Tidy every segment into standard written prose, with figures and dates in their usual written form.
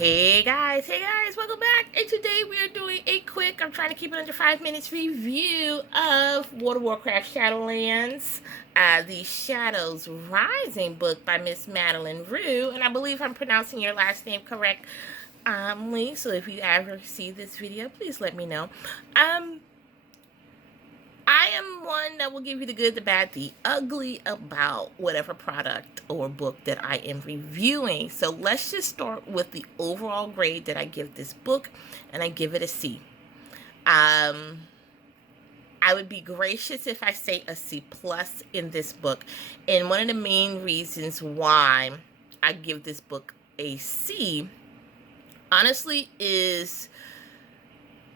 Hey guys, welcome back. And today we are doing a quick, I'm trying to keep it under 5 minutes, review of World of Warcraft Shadowlands, the Shadows Rising book by Miss Madeline Rue. And I believe I'm pronouncing your last name correctly. So if you ever see this video, please let me know. I am one that will give you the good, the bad, the ugly about whatever product or book that I am reviewing. So let's just start with the overall grade that I give this book, and I give it a C. I would be gracious if I say a C plus in this book. And one of the main reasons why I give this book a C, honestly, is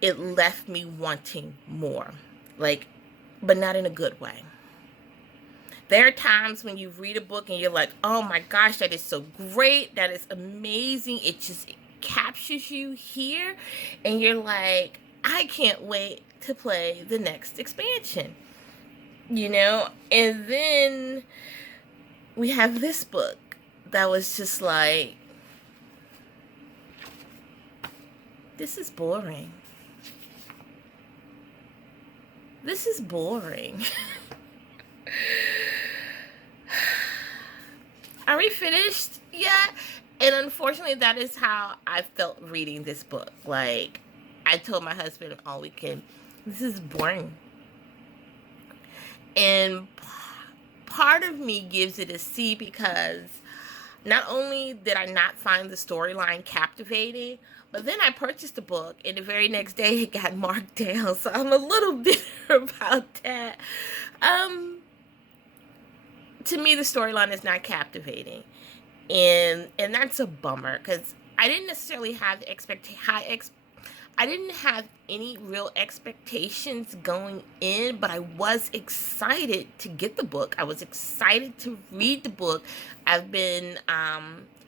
it left me wanting more. But not in a good way. There are times when you read a book and you're like, oh my gosh, that is so great. That is amazing. It just captures you here. And you're like, I can't wait to play the next expansion. You know? And then we have this book that was just like, this is boring. This is boring. Are we finished yet? And unfortunately, that is how I felt reading this book. Like, I told my husband all weekend, this is boring. And part of me gives it a C because not only did I not find the storyline captivating, but then I purchased the book, and the very next day it got marked down. So I'm a little bitter about that. To me, the storyline is not captivating, and that's a bummer because I didn't necessarily have I didn't have any real expectations going in, but I was excited to get the book. I was excited to read the book. I've been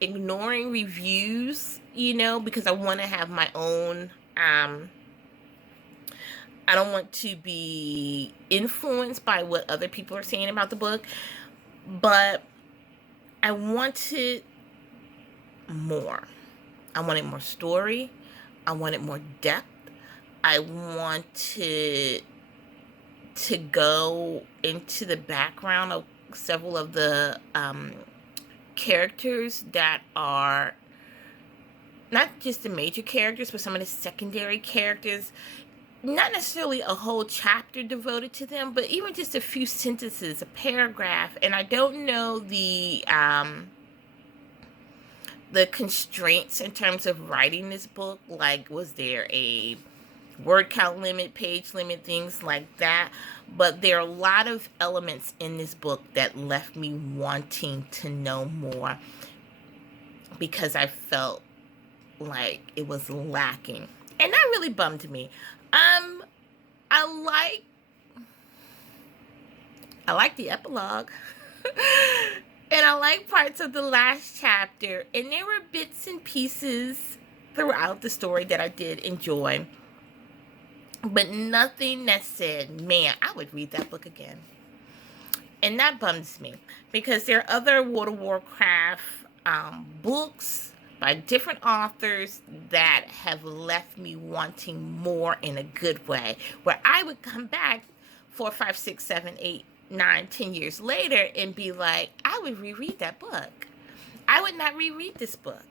ignoring reviews, because I want to have my own, I don't want to be influenced by what other people are saying about the book, but I wanted more. I wanted more story. I wanted more depth. I wanted to go into the background of several of the characters that are not just the major characters, but some of the secondary characters. Not necessarily a whole chapter devoted to them, but even just a few sentences, a paragraph. And I don't know the constraints in terms of writing this book. Like, was there a word count limit, page limit, things like that? But there are a lot of elements in this book that left me wanting to know more because I felt like it was lacking. And that really bummed me. I like the epilogue. And I like parts of the last chapter. And there were bits and pieces throughout the story that I did enjoy. But nothing that said, man, I would read that book again. And that bums me. Because there are other World of Warcraft books by different authors that have left me wanting more in a good way. Where I would come back 4, 5, 6, 7, 8, 9, 10 years later and be like, I would reread that book. I would not reread this book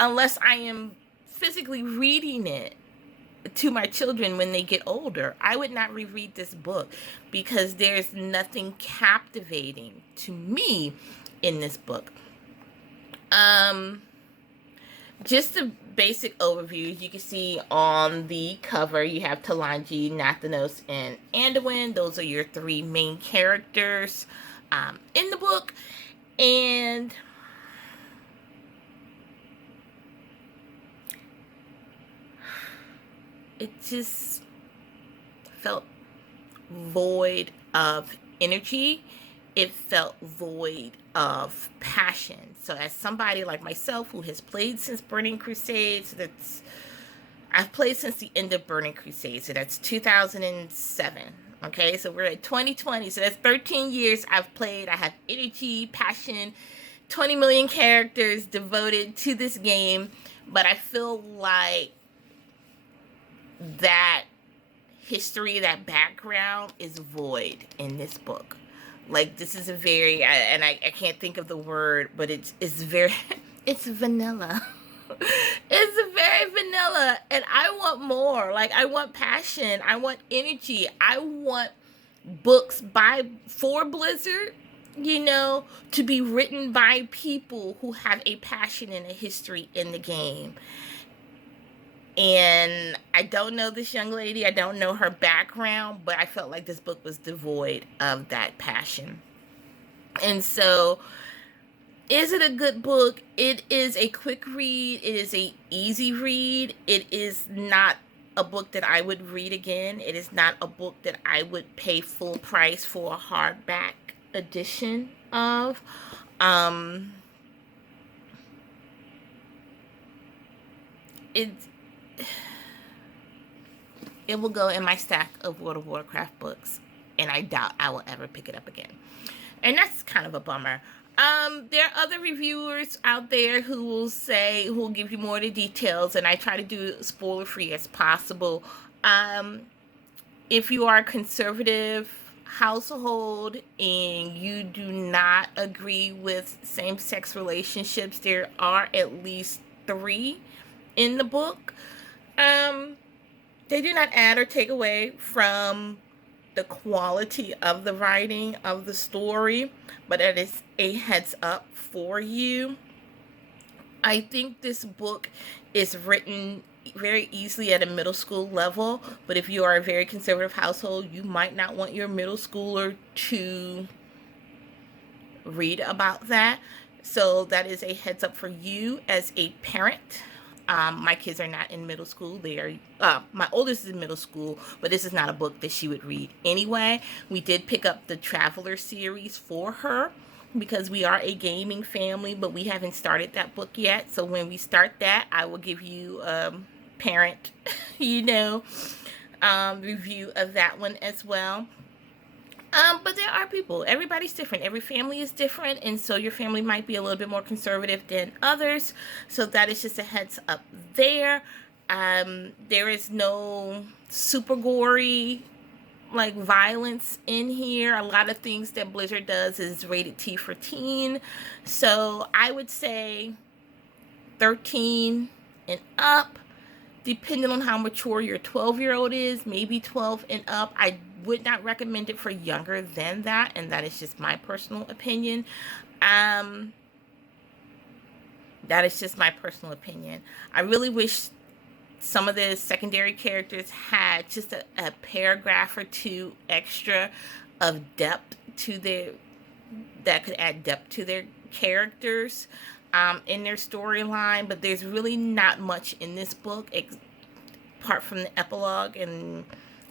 unless I am physically reading it to my children when they get older. I would not reread this book because there's nothing captivating to me in this book. Just a basic overview. You can see on the cover, you have Talanji, Nathanos, and Anduin. Those are your 3 main characters in the book. And it just felt void of energy. It felt void of passion. So as somebody like myself who has played since Burning Crusade, I've played since the end of Burning Crusade, so that's 2007. Okay, so we're at 2020, so that's 13 years I've played. I have energy, passion, 20 million characters devoted to this game, but I feel like that history, that background is void in this book. Like, this is a very, I can't think of the word, but it's very, it's vanilla. It's very vanilla, and I want more. Like, I want passion, I want energy, I want books for Blizzard, you know, to be written by people who have a passion and a history in the game. And I don't know this young lady, I don't know her background, but I felt like this book was devoid of that passion. And so, is it a good book? It is a quick read. It is a easy read. It is not a book that I would read again. It is not a book that I would pay full price for a hardback edition of. It will go in my stack of World of Warcraft books, and I doubt I will ever pick it up again. And that's kind of a bummer. There are other reviewers out there who will give you more of the details, and I try to do spoiler-free as possible. If you are a conservative household and you do not agree with same-sex relationships, there are at least 3 in the book. They do not add or take away from the quality of the writing of the story, but it is a heads up for you. I think this book is written very easily at a middle school level, but if you are a very conservative household, you might not want your middle schooler to read about that. So that is a heads up for you as a parent. My kids are not in middle school. They are, my oldest is in middle school, but this is not a book that she would read anyway. We did pick up the Traveler series for her because we are a gaming family, but we haven't started that book yet. So when we start that, I will give you parent, review of that one as well. But there are people, everybody's different, every family is different, and so your family might be a little bit more conservative than others, so that is just a heads up there. There is no super gory, like, violence in here. A lot of things that Blizzard does is rated T for teen, so I would say 13 and up, depending on how mature your 12-year-old is, maybe 12 and up. I would not recommend it for younger than that, and that is just my personal opinion. That is just my personal opinion. I really wish some of the secondary characters had just a paragraph or 2 extra of depth to that could add depth to their characters in their storyline, but there's really not much in this book apart from the epilogue and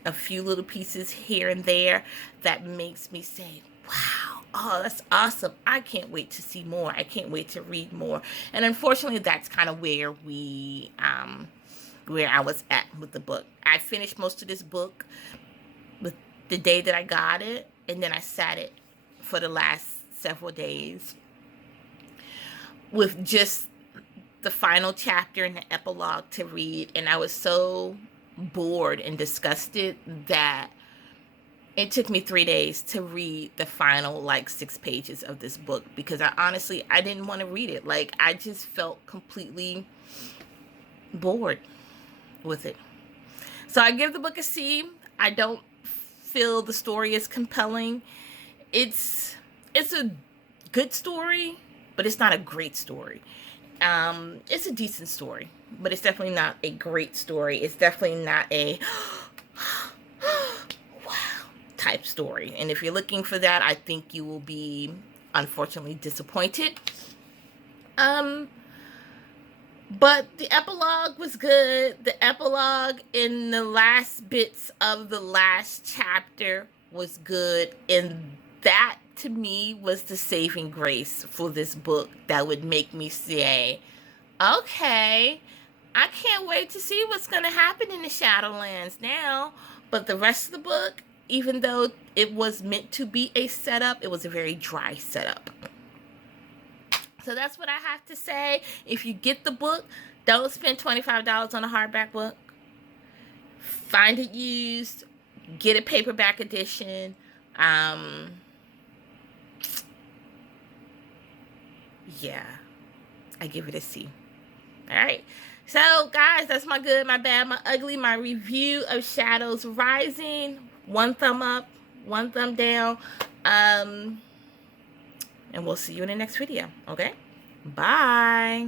a few little pieces here and there that makes me say, wow, oh, that's awesome. I can't wait to see more. I can't wait to read more. And unfortunately, that's kind of where I was at with the book. I finished most of this book with the day that I got it, and then I sat it for the last several days with just the final chapter and the epilogue to read, and I was so bored and disgusted that it took me 3 days to read the final 6 pages of this book, because I didn't want to read it. Like, I just felt completely bored with it. So I give the book a C. I don't feel the story is compelling. It's a good story, but it's not a great story. It's a decent story, but it's definitely not a great story. It's definitely not a wow type story. And if you're looking for that, I think you will be unfortunately disappointed. But the epilogue was good. The epilogue in the last bits of the last chapter was good, and that to me was the saving grace for this book that would make me say, okay, I can't wait to see what's going to happen in the Shadowlands now. But the rest of the book, even though it was meant to be a setup, it was a very dry setup. So that's what I have to say. If you get the book, don't spend $25 on a hardback book. Find it used. Get a paperback edition. Yeah, I give it a C. All right. So, guys, that's my good, my bad, my ugly, my review of Shadows Rising. One thumb up, one thumb down. And we'll see you in the next video. Okay? Bye.